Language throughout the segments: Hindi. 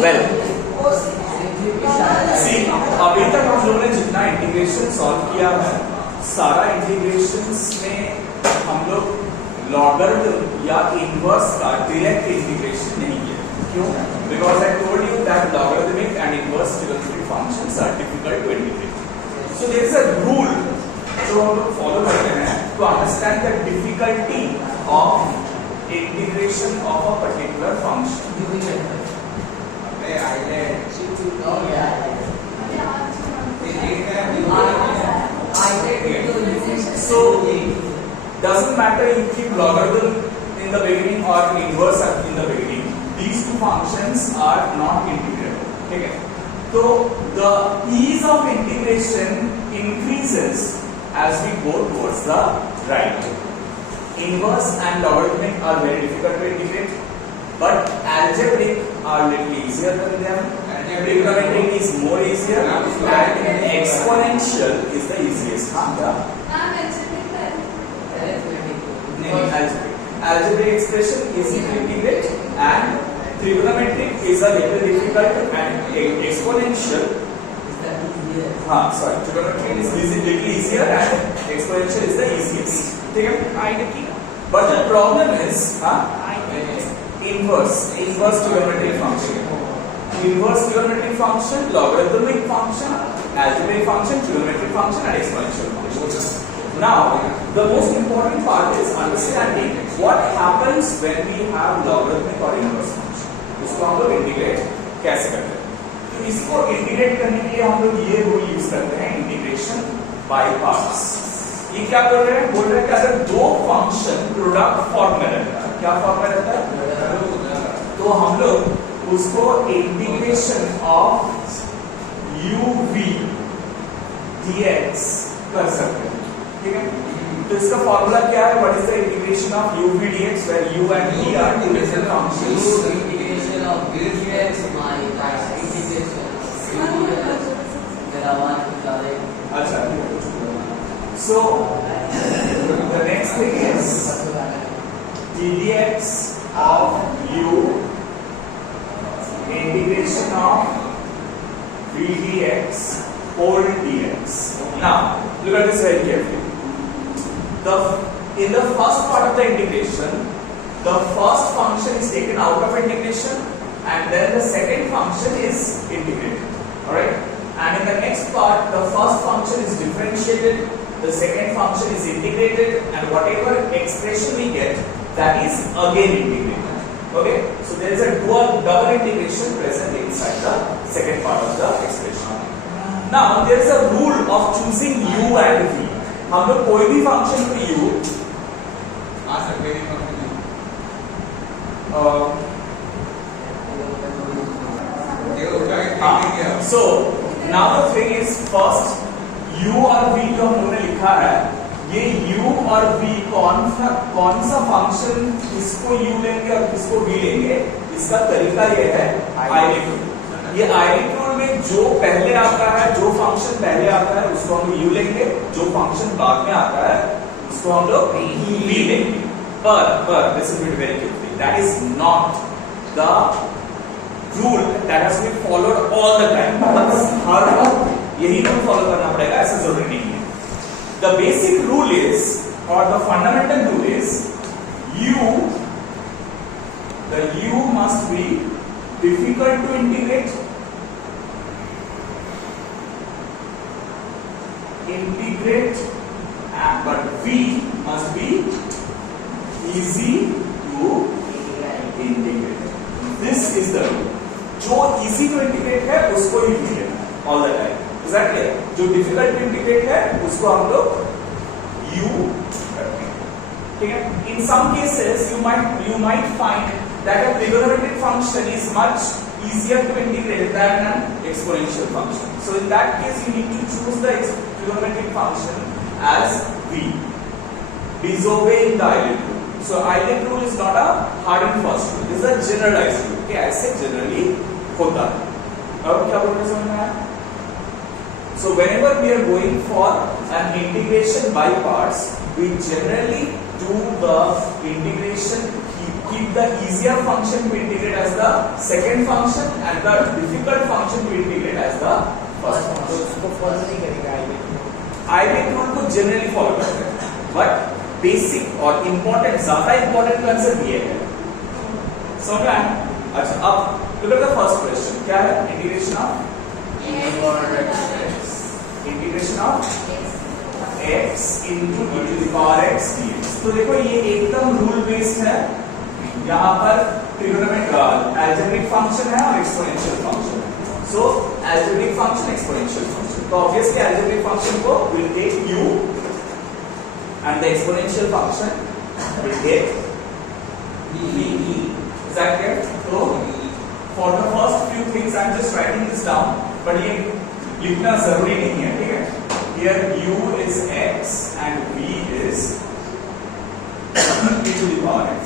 वेल सी, अभी तक हम लोगों ने जितना इंटीग्रेशन सॉल्व किया है, सारा इंटीग्रेशंस में हम लोग लॉगरिथम या इनवर्स का डायरेक्ट इंटीग्रेशन नहीं किया. क्यों? Because I told you that logarithmic and inverse trigonometric functions are difficult to integrate. So there is a rule जो हम लोग फॉलो करते हैं to understand the difficulty of integration of a particular function. So doesn't matter you keep logarithm in the beginning or inverse in the beginning, these two functions are not integrable. ठीक है? So the ease of integration increases as we go towards the right. Inverse and logarithmic are very difficult to integrate, but algebraic are little easier than them. Trigonometric is more easier, and exponential is the easiest. Algebraic expression easy to integrate, and trigonometric is a little difficult, and exponential. Trigonometric is little easier, and exponential is the easiest. But the problem is inverse trigonometric function. Inverse trigonometric function, logarithmic function, algebraic function, trigonometric function, and exponential function. Now, the most important part is understanding what happens when we have logarithmic or inverse function. इसको हम लोग इंटीग्रेट कैसे करते हैं? तो इसको इंटीग्रेट करने के लिए हम लोग ये रूल यूज करते हैं, इंटीग्रेशन बाय पार्ट्स. ये क्या बोल रहे हैं? बोल रहे हैं कि अगर दो फंक्शन प्रोडक्ट फॉर्म में रहता है, क्या फॉर्म में रहता है? तो हम लोग उसको इंटीग्रेशन ऑफ uv dx कर सकते हैं. ठीक है? तो इसका फॉर्मूला क्या है? What is the integration of uv dx where u and v are two different functions. Integration of v dx my integration मेरा वन निकाले. अच्छा, so the next thing is ddx of u integration of v dx whole dx. Now look at this very carefully. In the first part of the integration, the first function is taken out of integration, and then the second function is integrated. All right. And in the next part, the first function is differentiated, the second function is integrated, and whatever expression we get, that is again integrated. Okay. So there is a double integration present inside the second part of the expression. Now there is a rule of choosing u and v. हम लोग कोई भी फंक्शन पे u so now the thing is first u और v जो हम लोगों ने लिखा है, ये u और v कौन सा फंक्शन इसको u लेंगे और किसको v लेंगे, इसका तरीका ये है आइडेंटिटी रूल. ये आइडेंटिटी रूल में जो पहले आता है, जो फंक्शन पहले आता है उसको हम u लेंगे, जो फंक्शन बाद में आता है उसको हम लोग v लेंगे. But listen to it very carefully. That is not the rule that has been followed all the time. हर वक्त यही रूल फॉलो करना पड़ेगा ऐसा जरूरी नहीं है. The basic rule is, or the fundamental rule is, the u must be difficult to integrate, but v must be easy to integrate. This is the rule. जो easy to integrate है उसको ही लेना all the time. Is that clear? जो difficult to integrate है उसको हम लोग u करते हैं. ठीक है? In some cases you might find that a trigonometric function is much easier to integrate than an exponential function. So in that case you need to choose the trigonometric function as v. Disobeying the Euler rule. So Euler rule is not a hard and fast rule. This is a generalized rule. कि ऐसे generally होता है. अब क्या बोलने समझ में आया? So whenever we are going for an integration by parts, we generally do the integration keep the easier function to integrate as the second function and the difficult function to integrate as the first तो function. उसको फॉलो नहीं करेगा आईबेक आईबेक रूल को जनरली फॉलो करते हैं, बट बेसिक और इंपॉर्टेंट, ज्यादा इंपॉर्टेंट कंसेप्ट ये है. समझ में आया? अच्छा, अब look at the first question. क्या है? Integration of x into e to the power x dx. तो देखो ये एकदम रूल बेस्ड है. यहाँ पर ट्रिगोनोमेट्रिक अलजेब्रिक फंक्शन है और एक्सपोनेंशियल फंक्शन है. So algebraic function, exponential function. तो ऑब्वियसली अलजेब्रिक फंक्शन को will take u and the exponential function will take v. Is that clear? So for the first few things I am just writing this down, but ये लिखना जरूरी नहीं है, ठीक है? Here u is x and v is e to the power x.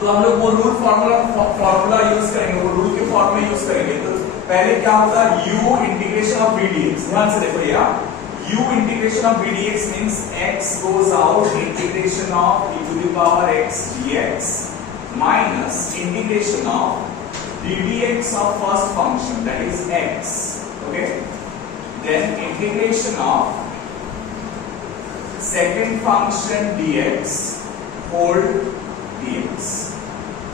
तो हम लोग वो रूल फॉर्मूला यूज करेंगे, वो रूल के फॉर्म में यूज करेंगे. तो पहले क्या होगा? u integration of v dx. ध्यान से देखो यार, u integration of v dx means x goes out, integration of e to the power x dx minus integration of ddx of first function, that is x. Okay, then integration of second function dx whole dx.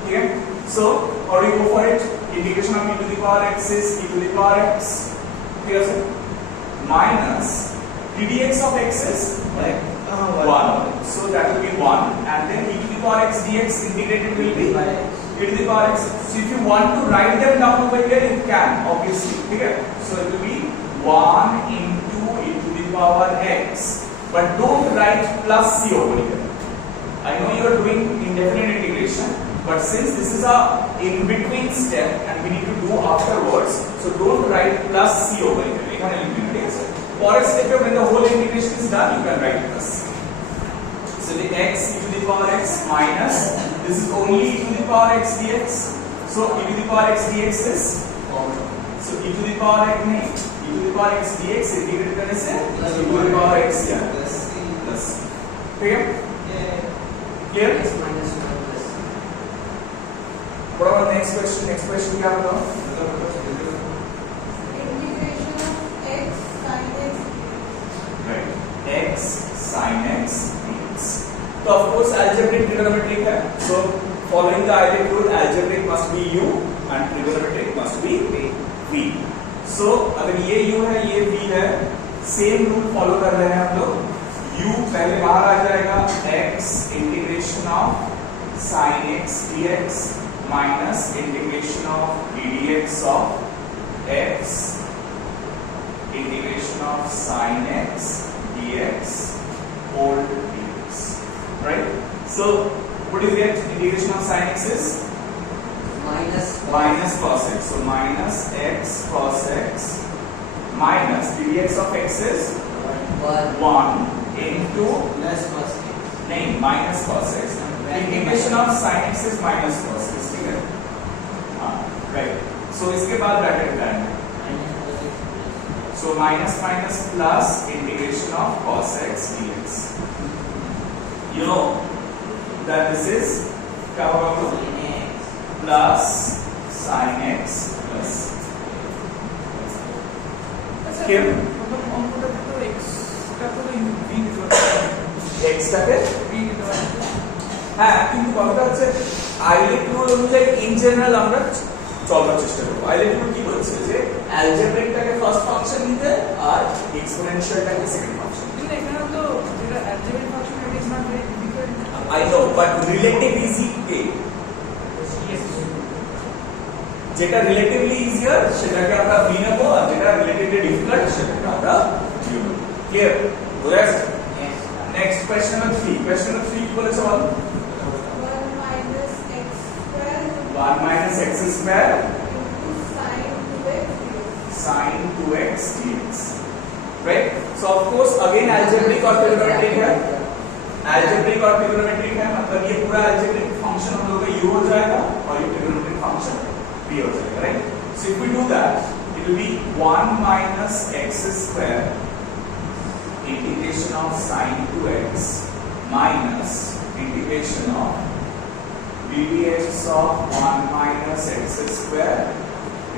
Okay, so how do you go for it? Integration of e to the power x is e to the power x, clear sir? Minus ddx of x is 1, so that will be 1, and then e to the power x dx integrated will be e to the power x. So if you want to write them down over here, you can obviously, okay? So it will be 1 into e to the power x, but don't write plus c over here. I know you are doing indefinite integration, but since this is a in between step and we need to do afterwards, so don't write plus c over here. এখানে লিখবেন, ঠিক আছে? For a step when the whole integration is done, you can write plus c. So the x e to the power x minus, this is only e to the power x dx. So e to the power x dx is, so e to the power x नहीं, e to the power x dx integrate करने से e to the power x या plus c. ठीक है? Clear? x minus 1 plus c. What about next question? Next question क्या बताओ? Right. X sin x dx. So of course algebraic trigonometric है. So following the algebraic rule, algebraic must be u and trigonometric must be v. So अगर ये u है, ये v है, सेम रूल फॉलो कर रहे हैं हम लोग. u पहले बाहर आ जाएगा, x integration of sin x dx minus integration of ddx of x integration of sin x dx whole dx, right? So what do you get? Integration of sin x is minus cos x, so minus x cos x minus ddx of x is 1 into plus cos x. नहीं, minus cos x. Integration of sin x is minus cos x, ठीक है? हाँ, right. So इसके बाद ब्रैकेट लगाएंगे. So minus minus plus integration of cos x dx. You know that this is क्या होगा वो? Plus sin x plus. अच्छा, मतलब अंकों का तो x का तो v x টাকে v হ্যাঁ, কিন্তু কথাটা হচ্ছে আইলেট রুল অনুযায়ী ইন জেনারেল আমরা চলার চেষ্টা করব. আইলেট রুল কি বলছে যে অ্যালজেব্রিকটাকে ফার্স্ট ফাংশন নিতে আর এক্সপোনেনশিয়ালটাকে সেকেন্ড ফাংশন. लेकिन এখানে তো যেটা algebraic function it is not very difficult. I know, but relative easy কে যেটা রিলেটিভলি ইজিয়ার সেটাকে আমরা v নেব, আর যেটা রিলেটিভলি ডিফিকাল্ট সেটাকে আমরা u নেব. ক্লিয়ার? বুঝা গেছে? Next question number 3. Question number 3 কি বলেছে বল? 1 minus x square sin 2x dx. Right? So of course again algebraic और trigonometric है. Algebraic और trigonometric है, मतलब ये पूरा algebraic function हम लोग का u हो जाएगा और ये trigonometric function v हो जाएगा, right? So if we do that, it will be 1 minus x square integration of sin 2x minus integration of v ddx of 1 minus x square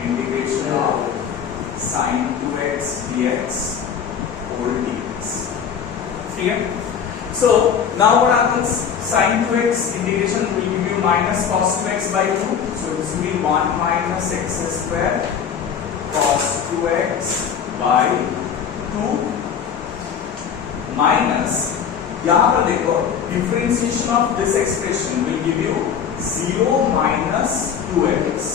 integration of sin 2x dx whole dx. Clear? So now what happens? Sin 2x integration will give you minus cos 2x by 2. So this will be 1 minus x square cos 2x by 2 minus, यहाँ पर देखो differentiation of this expression will give you 0 minus 2x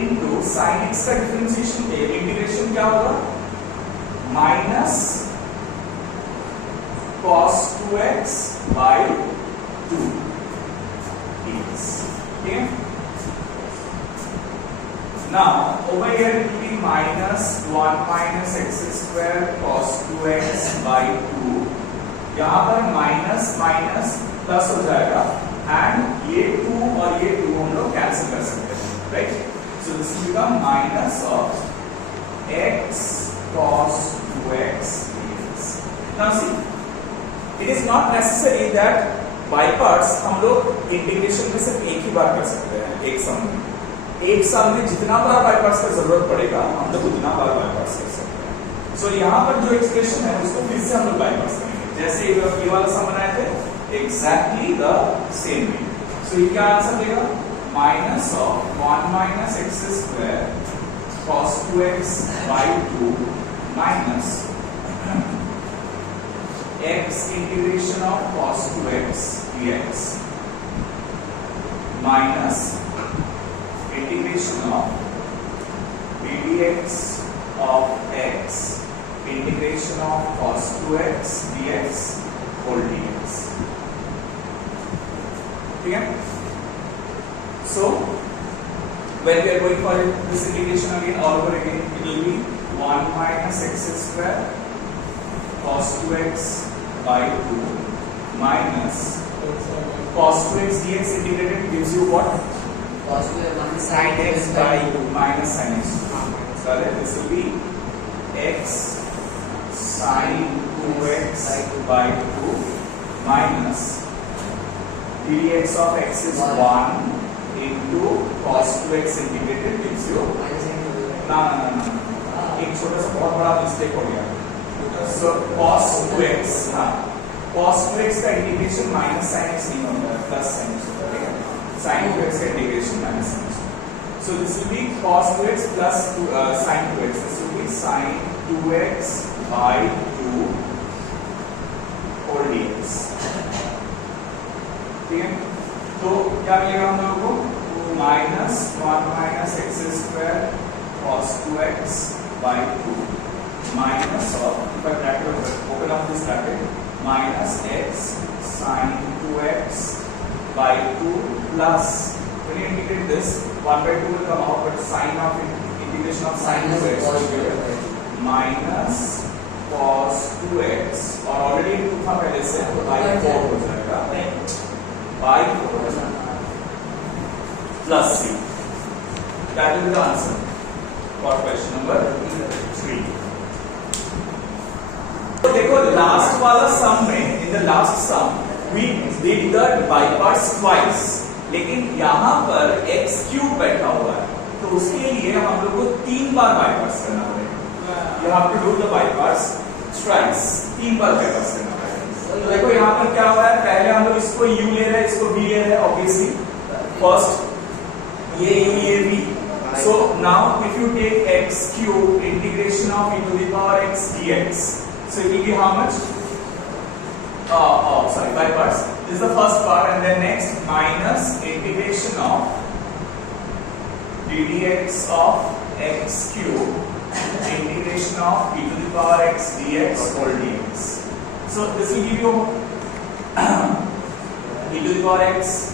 into sin x का differentiation integration क्या होगा? Minus cos 2x by 2 dx. Okay? Now over here it will be minus 1 minus x square cos 2x by 2. यहाँ पर माइनस माइनस प्लस हो जाएगा एंड ये 2 और ये 2 हम लोग कैंसिल कर सकते हैं, right? So this will become minus of x cos 2x dx. Now see, it is not necessary that by parts हम लोग इंटीग्रेशन में सिर्फ एक ही बार कर सकते हैं, एक सम में. एक सम में जितना बार बाई पार्ट्स का जरूरत पड़ेगा हम लोग उतना बार बाई पार्ट्स कर सकते हैं. सो यहाँ पर जो एक्सप्रेशन है उसको फिर से हम लोग बाई पार्ट्स करेंगे. जैसे ये वाला सम बनाए थे एग्जैक्टली द सेम वे. सो ये क्या आंसर देगा? Minus of 1 minus x square cos 2x by 2 minus x integration of cos 2x dx minus integration of dx of x integration of cos 2x dx whole dx. ठीक है? So when we are going for this integration again all over again, it will be 1 minus x square cos 2x by 2 minus cos 2x dx integrated gives you what? Cos 2x minus Sin x by 2 minus sin x. So this will be x sin 2x by 2 minus dx of x is 1 into cos 2x integrated gives you ना एक छोटा सा बहुत बड़ा मिस्टेक हो गया. So cos 2x, हाँ, cos 2x का इंटीग्रेशन माइनस sin x नहीं होता है, प्लस sin x होता है. Sin 2x का integration minus sin x. So this will be cos 2x plus sin 2x. This will be sin 2x by 2 whole dx. ठीक है? तो क्या मिलेगा हम लोगों को? Minus 1 minus x square cos 2x by 2 minus of, if I bracket, open up this bracket, minus x sin 2x by 2 plus, when you integrate this, 1 by 2 will come out, but sin of integration of sin 2x will be minus cos 2x, और already 2 था पहले से, by 4 हो जाएगा, by 4 plus c. That will be the answer for question number 3. तो देखो लास्ट वाला सम में, in the last sum we did the by parts twice, लेकिन यहाँ पर x क्यूब बैठा हुआ है, तो उसके लिए हम लोग को 3 बार बाई पार्ट्स करना पड़ेगा. You have to do the by parts twice, 3 bar by parts करना पड़ेगा. तो देखो यहाँ पर क्या हुआ है, पहले हम लोग इसको u ले रहे हैं, इसको v ले रहे हैं, ऑब्वियसली फर्स्ट ये u ये v. So now if you take x cube integration of e to the power x dx, so it will be how much? Sorry, by parts. This is the first part, and then next minus integration of ddx of x cube integration of e to the power x dx whole dx. So this will give you e to the power x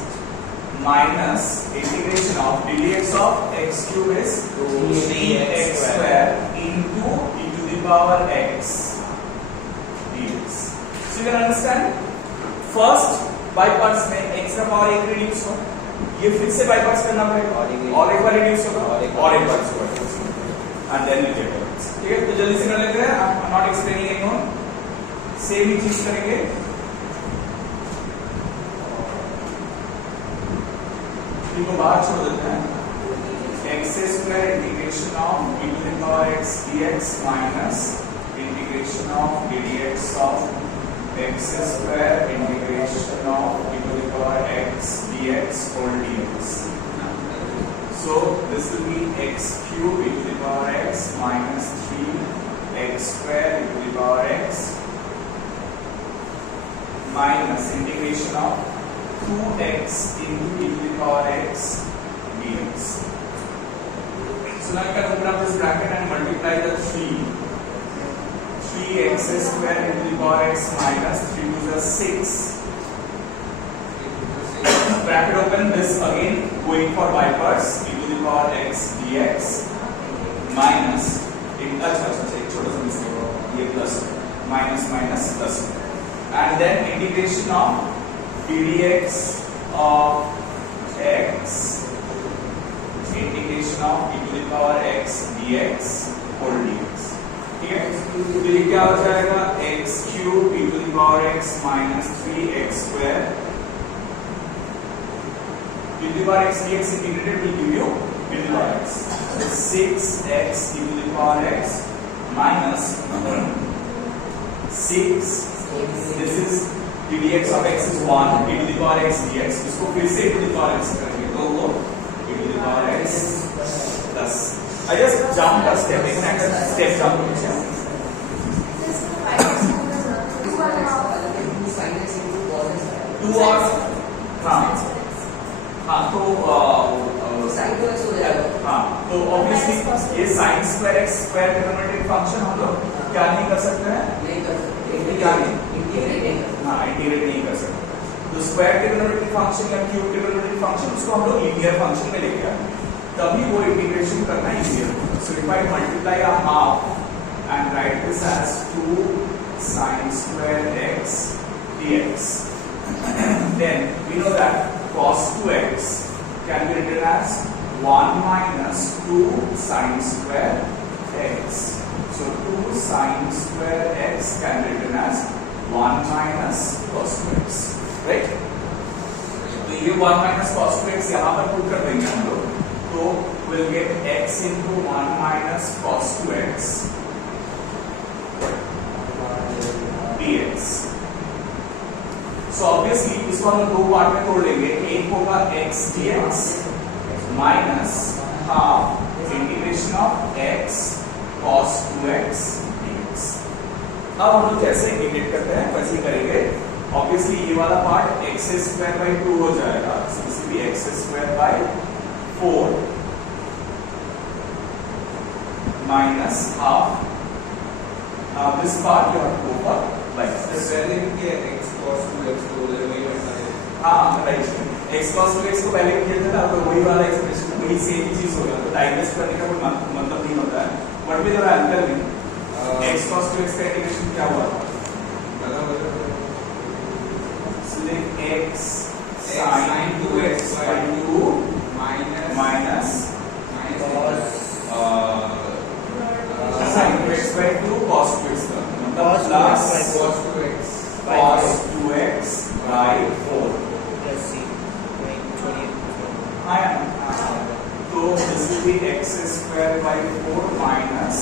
minus integration of ddx of x cube is 3x square into e to the power x dx. So you can understand, first by parts में x का पावर 1 रिड्यूस हो, ये फिर से by parts करना पड़ेगा और एक बार रिड्यूस होगा और एक बार रिड्यूस होगा, and then you get it. ठीक है? तो जल्दी से कर लेते हैं. I'm not explaining anymore. Same ही चीज करेंगे. 3 को बाहर छोड़ देते हैं, x square integration of e to the power x dx minus integration of ddx of x square integration of e to the power x dx whole dx. So this will be x cube e to the power x minus 3x square e to the power x minus integration of 2x into e to the power x dx. So now you can open up this bracket and multiply the 3x square into the power x minus 3 to the 6. Bracket open, this again going for bypass e to the power x dx minus एक छोटा सा मिस्टेक ये plus minus minus plus and then integration of ddx of x integration of e to the power x dx whole dx. ठीक है, तो ये क्या हो जाएगा x cube e to the power x minus 3x square e to the power x dx integrated will give you e to the power x. So 6x e to the power x minus 6. This is ddx of x is 1 e to the power x dx. इसको फिर से e to the power x करेंगे तो वो e to the power x plus. I just jump a step. एक ना step jump कीजिए. 2 और हाँ तो हाँ तो ऑब्वियसली ये sin square x square trigonometric function हम लोग क्या नहीं कर सकते हैं? क्या नहीं? हाँ इंटीग्रेट नहीं कर सकते. तो स्क्वायर ट्रिग्नोमेट्रिक फंक्शन या क्यूब ट्रिग्नोमेट्रिक फंक्शन उसको हम लोग लीनियर फंक्शन में लेके आए तभी वो इंटीग्रेशन करना इजियर होगा. So if I multiply a half and write this as 2 sin square x dx then we know that cos 2x can be written as 1 minus 2 sin square x. So 2 sin square x can be written as 1 minus cos 2x, right? तो ये 1 minus cos 2x यहाँ पर पुट कर देंगे हम लोग तो we'll get x into 1 minus cos 2x dx. So obviously इसको हम दो पार्ट में तोड़ लेंगे. एक होगा x dx minus half integration of x cos 2x dx. अब हम लोग जैसे इंटीग्रेट करते हैं वैसे ही करेंगे. ऑब्वियसली ये वाला पार्ट x स्क्वायर बाई 2 हो जाएगा. इसी भी x square by 4 minus half. Now this part you have to go for like this. x cos 2x को वही करना है. हाँ राइट. x cos 2x को पहले किया था ना तो वही वाला एक्सप्रेशन वही सेम चीज होगा. तो डाइवर्स करने का कोई मतलब नहीं होता है. What will your answer be? x cos 2x का इंटीग्रेशन क्या हुआ था? x sin 2x by 2 minus sin 2x by 2 cos 2x का मतलब plus cos 2x cos 2x by 4. तो this will be x square by 4 minus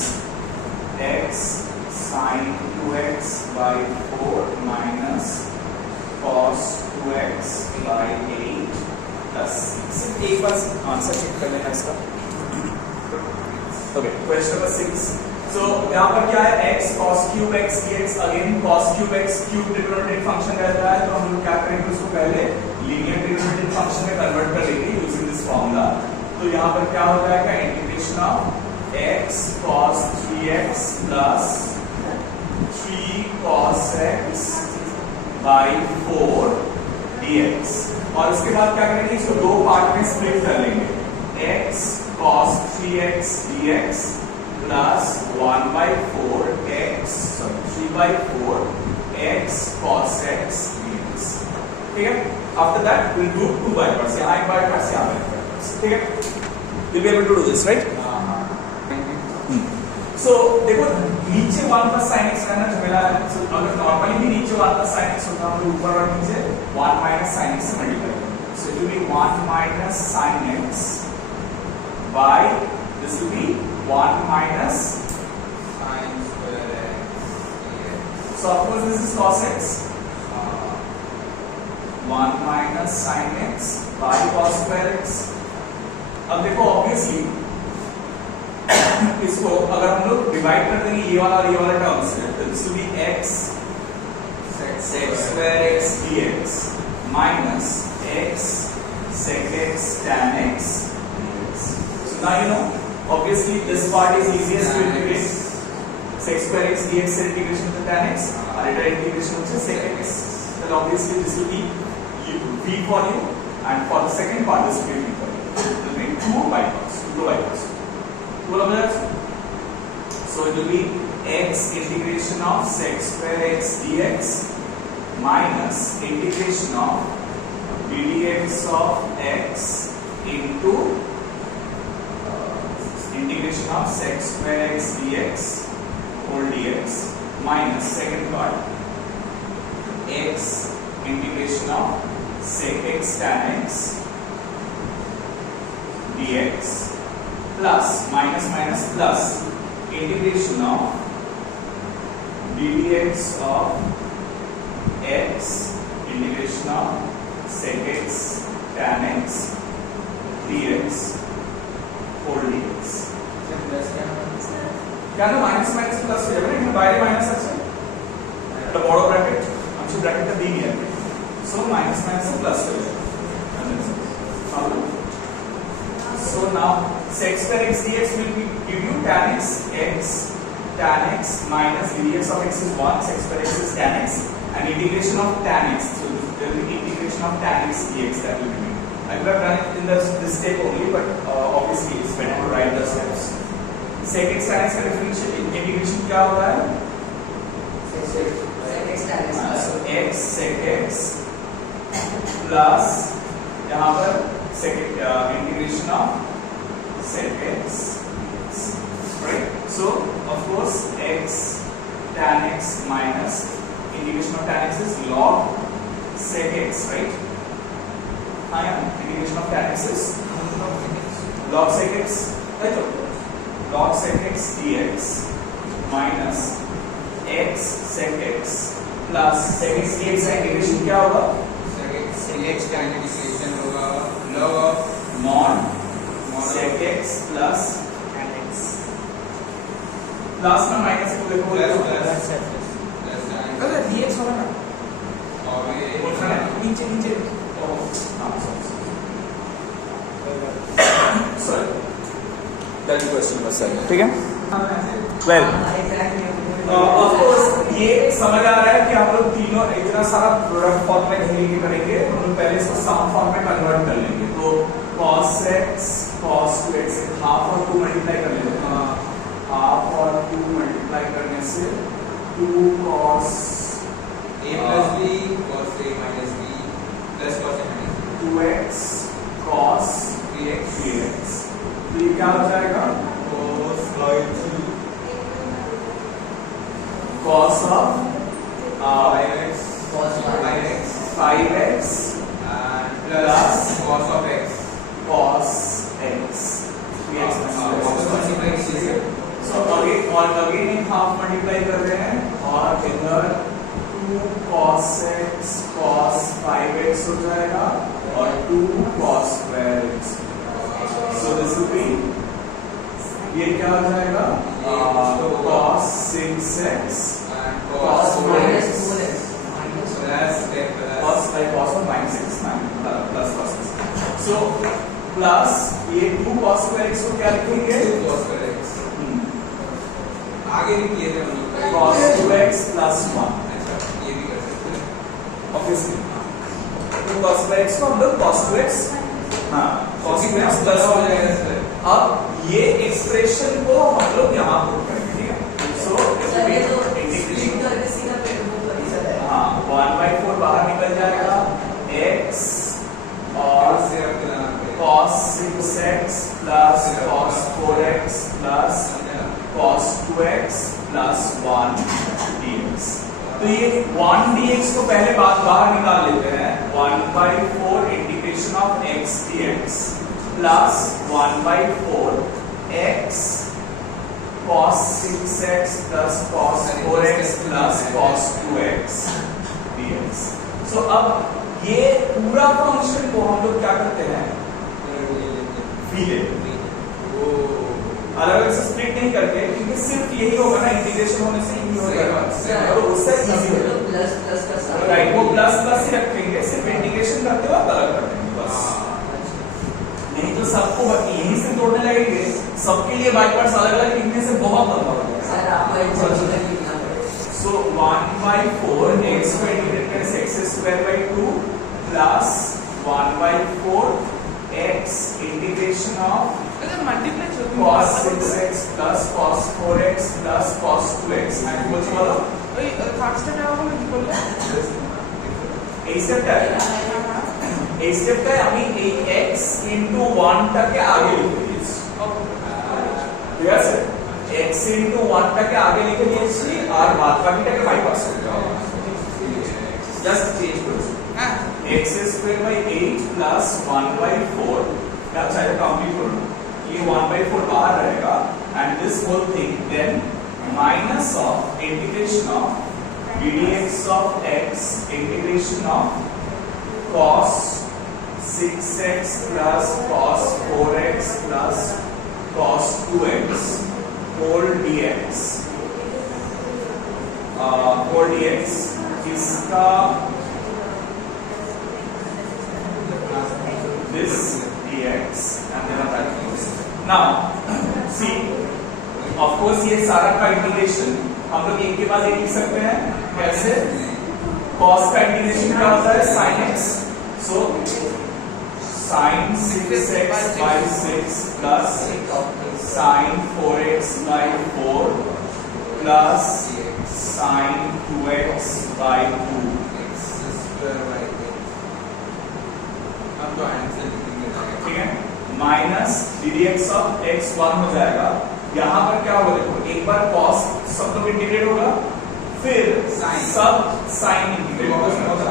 x sin 2x by 4 minus cos 2x by 8 plus 6. एक बार आंसर चेक कर लेना इसका. Okay, question number 6. So यहाँ पर क्या है x cos cube x dx. Again cos cube x cube trigonometric function रहता है तो हम लोग क्या करेंगे उसको पहले लीनियर ट्रिग्नोमेट्रिक फंक्शन में कन्वर्ट कर लेंगे यूजिंग दिस फॉर्मूला. तो यहाँ पर क्या हो जाएगा integration of x cos 3x plus 3 cos x by 4 dx. और इसके बाद क्या करेंगे इसको दो पार्ट में स्प्लिट कर लेंगे. x cos 3x dx plus 1 by 4 x 3 by 4 x cos x dx. ठीक है. After that we'll do 2 by parts. यहाँ एक by parts यहाँ by parts. ठीक है. We'll be able to do this, right? So देखो नीचे 1 plus sin x रहना झमेला है. So अगर नॉर्मली भी नीचे 1 plus sin x होता हम लोग ऊपर और नीचे 1 minus sin x से मल्टीप्लाई करेंगे. So it will be 1 minus sin x by, this will be 1 minus, Sine square x dx. so of course this is cos x, 1 minus sin x by cos square x. अब देखो ऑब्वियसली इसको अगर हम लोग डिवाइड कर देंगे ये वाला और ये वाला टर्म से, तो this will be x sec square x dx minus x sec x tan x dx. So now you know, obviously this part is easiest to integrate. Sec square x dx से integration to tan x, और later integration to sec x. Then obviously this will be v for you, and for the second part this will be v for you. It will be 2 by cos, 2 by cos. So it will be x integration of sec square x dx minus integration of ddx of x into integration of sec square x dx whole dx minus second part x integration of sec x tan x dx plus minus minus plus integration of ddx of x integration of sec x tan x dx whole dx. क्या ना माइनस माइनस प्लस हो जाएगा, इनमें बाहर माइनस আছে এটা বড় ব্র্যাকেট আমি সেই ব্র্যাকেটটা দিই নি আর সো মাইনাস মাইনাস প্লাস হয়ে যাবে। So now sec square x dx will give you tan x minus ddx of x is 1, sec square x is tan x, and integration of tan x. So there will be integration of tan x dx that will be made. I could have done it in this step only, but obviously it's better to write the steps. Sec x tan x का differential integration क्या होता है? Sec x tan x. So x sec x plus यहाँ पर integration of sec x, right? So of course x tan x minus integration of tan x is log sec x, right? Integration of tan x is log sec x, right? Log sec x dx minus x sec x plus sec x dx का integration क्या होगा? Sec x tan integration होगा log of mod sec x plus tan x plus में minus को देखो plus tan अगर dx होगा ना और ये बोलना है नीचे नीचे sorry that question was second, ठीक है? well of course ये समझ आ रहा है कि हम लोग तीनों इतना सारा प्रोडक्ट फॉर्म में नहीं लेके करेंगे, हम लोग पहले इसको सम फॉर्म में कन्वर्ट कर लेंगे। तो cos x cos 2x half और 2 मल्टीप्लाई कर लेते हैं, हाफ और 2 मल्टीप्लाई करने से 2 cos a plus b cos a minus b plus cos a minus b 2x cos 3x 3x, तो ये क्या हो जाएगा? cos 5 cos of 5x Cos 5x 5x and Plus plus cos of x cos x 3x वापस मल्टीप्लाई कीजिए so again in half multiply कर रहे हैं और इधर 2 cos x cos 5x हो जाएगा और 2 cos square x, so this will be ये क्या हो जाएगा? cos 6x and Cos cos minus 4x 4x minus plus then cos by cos of minus 6 plus cos x, so plus ये 2 cos square x को क्या लिखेंगे? 2 cos square x आगे भी किए थे हम लोग cos 2x plus 1 अच्छा ये भी कर सकते हैं obviously 2 cos square x को हम लोग cos 2x हाँ cos 2x plus हो 1 जाएगा सर अब ये एक्सप्रेशन को हम लोग यहाँ पुट करेंगे, ठीक है? so सर ये तो इंटीग्रेशन स्प्लिट करके सीधा पेट वो कर ही सकते हैं। हाँ 1/4 बाहर निकल जाएगा x और से रख देना cos 6x plus cos 4x plus cos 2x plus 1 dx, तो ये 1 dx को पहले बाहर निकाल लेते हैं, 1/4 integration integration of x dx plus 1 by 4 x cos 6x plus cos 4x plus cos 2x dx. So अब ये पूरा फंक्शन को हम लोग क्या करते हैं, v लेते हैं, अलग अलग से स्प्लिट नहीं करके, क्योंकि सिर्फ यही होगा ना, इंटीग्रेशन होने से यही हो जाएगा और उससे इजी हो जाएगा। प्लस प्लस का साइन, राइट, वो प्लस प्लस ही रखेंगे, सिर्फ इंटीग्रेशन करते वक्त अलग कर देंगे बस। नहीं तो सबको यहीं से तोड़ने लगेंगे, सबके लिए बाई पार्ट्स अलग अलग लिखने से बहुत लंबा हो जाएगा। सर आपको एक पर्टिकुलर लिखना पड़ेगा। सो 1 by 4 x को इंटीग्रेट करें x square by 2 plus 1 by 4 x integration of अगर multiply cos 6x plus cos 4x plus cos 2x and বলছো বলো ওই থার্ড স্টেপে আমরা কি করব? এই স্টেপটায় আমি এই x into 1 টাকে আগে লিখে দিয়েছি, ঠিক আছে, x into 1 টাকে আগে লিখে দিয়েছি আর বাদবাকিটাকে বাইপাস করে দাও, জাস্ট চেঞ্জ করেছি। হ্যাঁ x square by 8 plus 1 by 4, अच्छा ये कंप्लीट कर लो, ये 1 by 4 बाहर रहेगा and this whole thing then minus of integration of ddx of x integration of cos 6x plus cos 4x plus cos 2x whole dx whole dx इसका this dx and then I'm writing this. Now see, of course ये सारा का इंटीग्रेशन हम लोग एक के बाद एक लिख सकते हैं, कैसे? cos का इंटीग्रेशन क्या होता है, sin x, so sin 6x by 6 plus sin 4x by 4 plus sin 2x by 2 x square by 8. अब तो आंसर लिखेंगे, ठीक है, माइनस ddx ऑफ x 1 हो जाएगा। यहाँ पर क्या होगा देखो, एक बार cos सब लोग इंटीग्रेट होगा, फिर Sin. सब sin इंटीग्रेट होगा,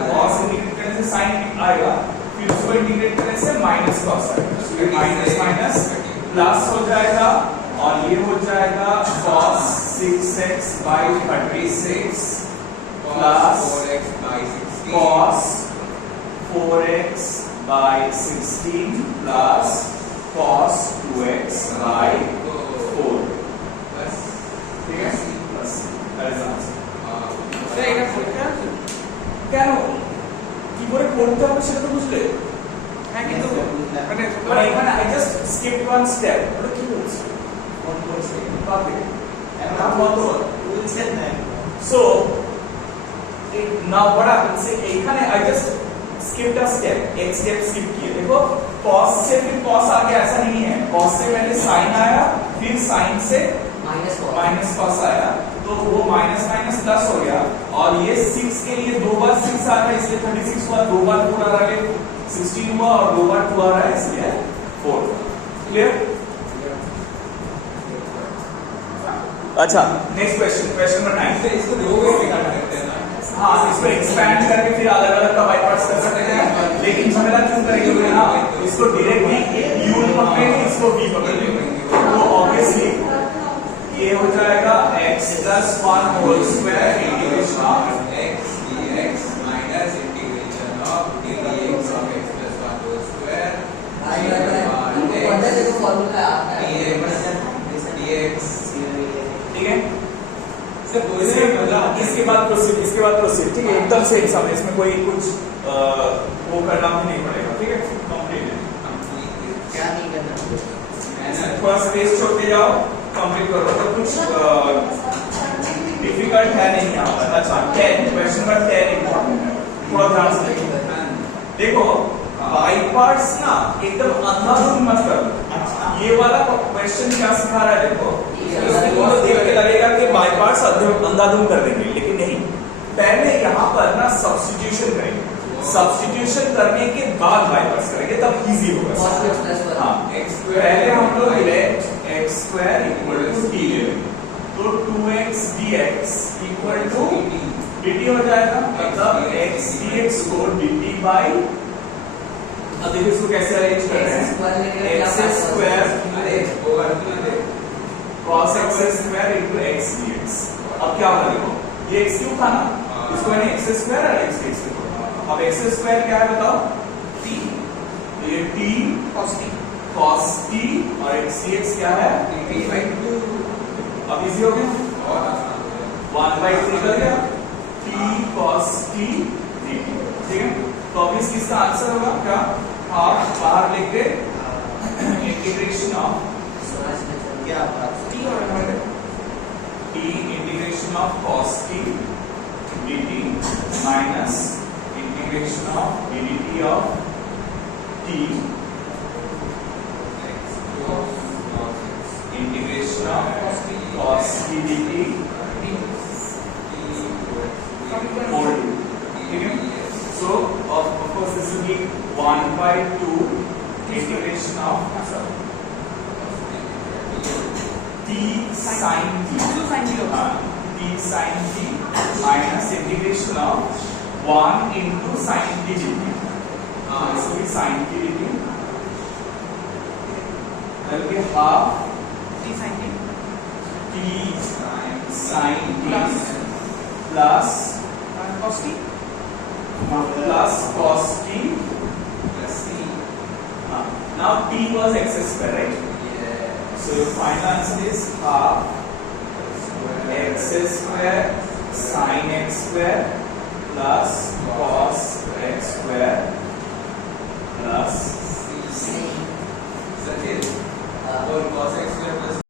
cos इंटीग्रेट करने से sin आएगा, फिर उसको इंटीग्रेट करने से माइनस cos आएगा, फिर माइनस माइनस प्लस हो जाएगा और ये हो जाएगा cos 6x by 36 plus 4x by 16 cos 4x by 16 plus cos 2x by 4, plus ठीक है, plus that is answer। Sir এটা পরীক্ষা আছে? কেন কি করে করতে হবে সেটা তো বুঝলে, হ্যাঁ কিন্তু মানে মানে এখানে I just skipped one step, ওটা কি বলছে কাকে এখন কত বলছেন না so now what happens এখানে I just skipped a step, एक step skip किए, देखो cos से फिर cos आ गया, ऐसा नहीं है, cos से पहले sin आया, फिर sin से माइनस cos आया, तो वो माइनस माइनस प्लस हो गया, और ये 6 के लिए दो बार 6 आ रहा है इसलिए 36 हुआ, दो बार 4 आ रहा है 16 हुआ, और दो बार 2 आ रहा है इसलिए 4। क्लियर? अच्छा नेक्स्ट क्वेश्चन, क्वेश्चन नंबर 9 से इसको दो वे में काट सकते हैं ना। हाँ, इसको एक्सपैंड करके फिर अलग अलग का बाई पार्ट्स कर सकते हैं, लेकिन झमेला क्यों करेंगे ना, इसको डायरेक्टली यू पकड़ेंगे, इसको बी पकड़ेंगे, तो ऑब्वियसली ये हो जाएगा x plus 1 whole square integration of x dx minus integration of dx of x plus 1 whole square देखो फॉर्मूला आता है dx, ठीक है। से बोलने में मजा आता है। इसके बाद प्रोसीड, ठीक है, एकदम से समय इसमें कोई कुछ वो करना भी नहीं पड़ेगा, ठीक है, कंप्लीट है। क्या नहीं करना ऐसा थोड़ा स्पेस छोड़ते जाओ, कंप्लीट करो, तो कुछ डिफिकल्ट है नहीं यहाँ पर। अच्छा 10 क्वेश्चन नंबर 10 इंपॉर्टेंट है, थोड़ा ध्यान से देखो। देखो बाई पार्ट्स ना एकदम अंधाधुंध मत करो, ये वाला क्वेश्चन क्या सिखा रहा है देखो, इसको देख के लगेगा कि बाई पार्ट्स अंधाधुंध कर देंगे, लेकिन नहीं, पहले यहाँ पर ना सब्स्टिट्यूशन करेंगे, सब्स्टिट्यूशन करने के बाद बाई पार्ट्स करेंगे, तब इजी होगा। हाँ, पहले हम लोग late x square equal to t ले, तो 2x dx equal to dt हो जाएगा, मतलब x dx को dt by अब देखिए इसको कैसे अरेंज कर रहे X square में हैं क्या x बात स्क्वायर अरे वो करते हैं देख cos x square into x dx। अब क्या होगा देखो, ये x क्यूब था ना, इसको मैंने x स्क्वायर और x dx से तोड़ा। अब x स्क्वायर क्या है बताओ, t तो ये t cos t cos t और x dx क्या है, t/2 अब इजी हो गया, और आसान हो गया 1/2 निकल गया, t cos t dt, ठीक है। तो अब इसका आंसर होगा क्या, हाफ बाहर लेके इंटीग्रेशन ऑफ क्या बात t और हमारे t integration of cos t dt minus integration of dt of t integration of cos t dt whole two, ठीक है। So of course this will be 1/2 integration of t sin t, two sin t होगा t sin t minus integration of 1 into sin t dt, this will be sin t dt, that will be half t sin t t sin t Plus. plus cos t plus cos t. Now t was x square, right? So your final answer is half x square sin x square plus cos x square plus Sachin, और cos x square plus